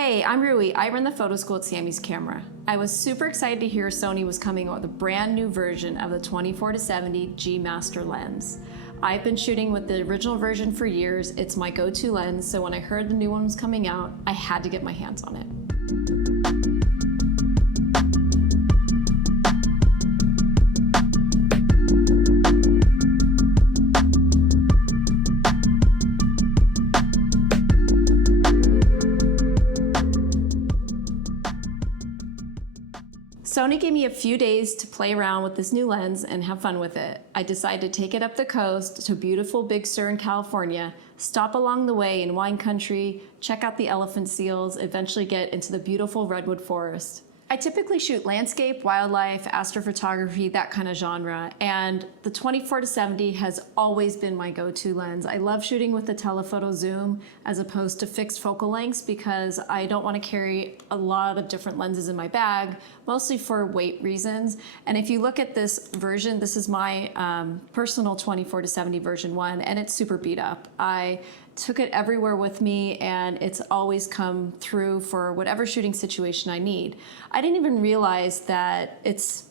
Hey, I'm Roui. I run the photo school at Samy's Camera. I was super excited to hear Sony was coming out with a brand new version of the 24-70 G Master lens. I've been shooting with the original version for years. It's my go-to lens, so when I heard the new one was coming out, I had to get my hands on it. Sony gave me a few days to play around with this new lens and have fun with it. I decided to take it up the coast to beautiful Big Sur in California, stop along the way in wine country, check out the elephant seals, eventually get into the beautiful redwood forest. I typically shoot landscape, wildlife, astrophotography, that kind of genre, and the 24-70 has always been my go-to lens. I love shooting with the telephoto zoom as opposed to fixed focal lengths because I don't want to carry a lot of different lenses in my bag, mostly for weight reasons. And if you look at this version, this is my personal 24-70 version 1, and it's super beat up. I took it everywhere with me, and it's always come through for whatever shooting situation I need. I didn't even realize that it's,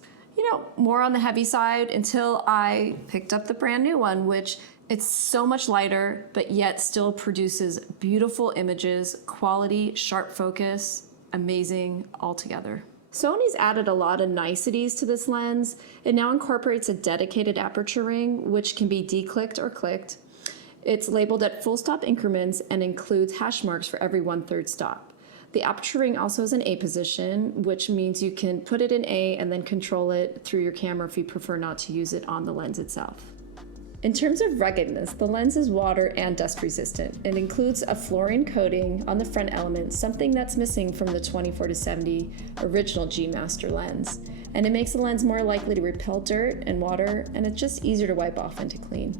more on the heavy side until I picked up the brand new one, which it's so much lighter, but yet still produces beautiful images, quality, sharp focus, amazing altogether. Sony's added a lot of niceties to this lens. It now incorporates a dedicated aperture ring, which can be declicked or clicked. It's labeled at full stop increments and includes hash marks for every 1/3 stop. The aperture ring also has an A position, which means you can put it in A and then control it through your camera if you prefer not to use it on the lens itself. In terms of ruggedness, the lens is water and dust resistant. It includes a fluorine coating on the front element, something that's missing from the 24-70 original G Master lens. And it makes the lens more likely to repel dirt and water, and it's just easier to wipe off and to clean.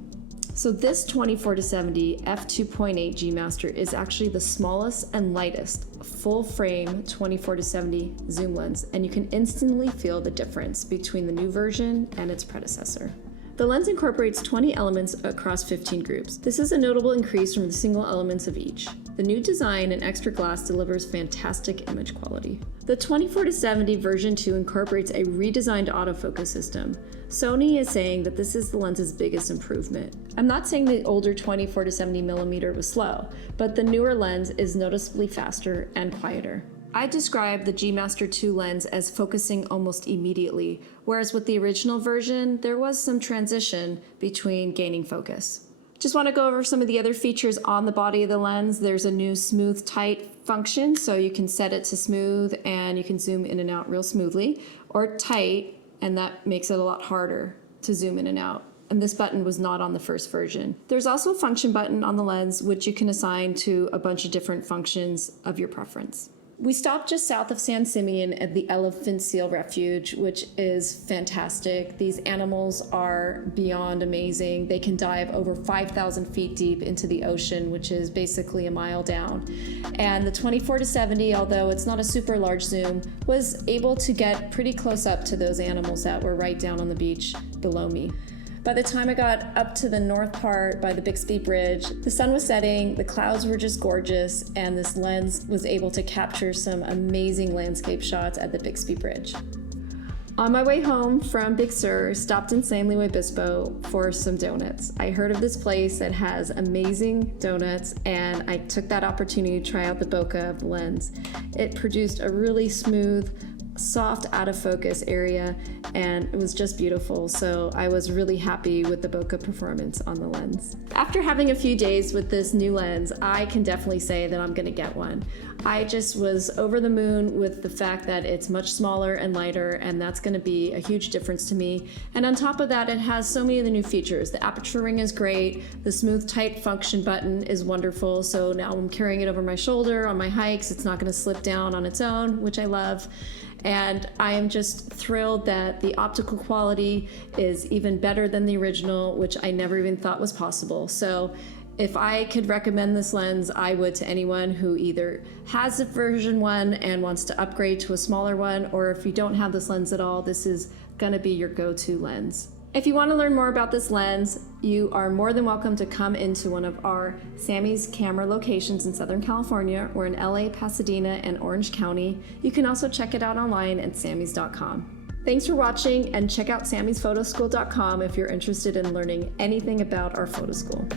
So this 24-70 F2.8 G Master is actually the smallest and lightest full frame 24-70 zoom lens, and you can instantly feel the difference between the new version and its predecessor. The lens incorporates 20 elements across 15 groups. This is a notable increase from the single elements of each. The new design and extra glass delivers fantastic image quality. The 24-70 version 2 incorporates a redesigned autofocus system. Sony is saying that this is the lens's biggest improvement. I'm not saying the older 24-70mm was slow, but the newer lens is noticeably faster and quieter. I describe the G Master 2 lens as focusing almost immediately, whereas with the original version, there was some transition between gaining focus. Just want to go over some of the other features on the body of the lens. There's a new smooth tight function, so you can set it to smooth and you can zoom in and out real smoothly, or tight, and that makes it a lot harder to zoom in and out. And this button was not on the first version. There's also a function button on the lens, which you can assign to a bunch of different functions of your preference. We stopped just south of San Simeon at the Elephant Seal Refuge, which is fantastic. These animals are beyond amazing. They can dive over 5,000 feet deep into the ocean, which is basically a mile down. And the 24-70, although it's not a super large zoom, was able to get pretty close up to those animals that were right down on the beach below me. By the time I got up to the north part by the Bixby Bridge, the sun was setting, the clouds were just gorgeous, and this lens was able to capture some amazing landscape shots at the Bixby Bridge. On my way home from Big Sur, stopped in San Luis Obispo for some donuts. I heard of this place that has amazing donuts, and I took that opportunity to try out the bokeh of the lens. It produced a really smooth, soft out of focus area, and it was just beautiful, so I was really happy with the bokeh performance on the lens. After having a few days with this new lens, I can definitely say that I'm gonna get one. I just was over the moon with the fact that it's much smaller and lighter, and that's gonna be a huge difference to me. And on top of that, it has so many of the new features. The aperture ring is great, the smooth tight function button is wonderful, so now I'm carrying it over my shoulder on my hikes. It's not gonna slip down on its own, which I love. And I am just thrilled that the optical quality is even better than the original, which I never even thought was possible. So if I could recommend this lens, I would to anyone who either has the version 1 and wants to upgrade to a smaller one, or if you don't have this lens at all, this is gonna be your go-to lens. If you want to learn more about this lens, you are more than welcome to come into one of our Samys camera locations in Southern California or in LA, Pasadena, and Orange County. You can also check it out online at samys.com. Thanks for watching, and check out samysphotoschool.com if you're interested in learning anything about our photo school.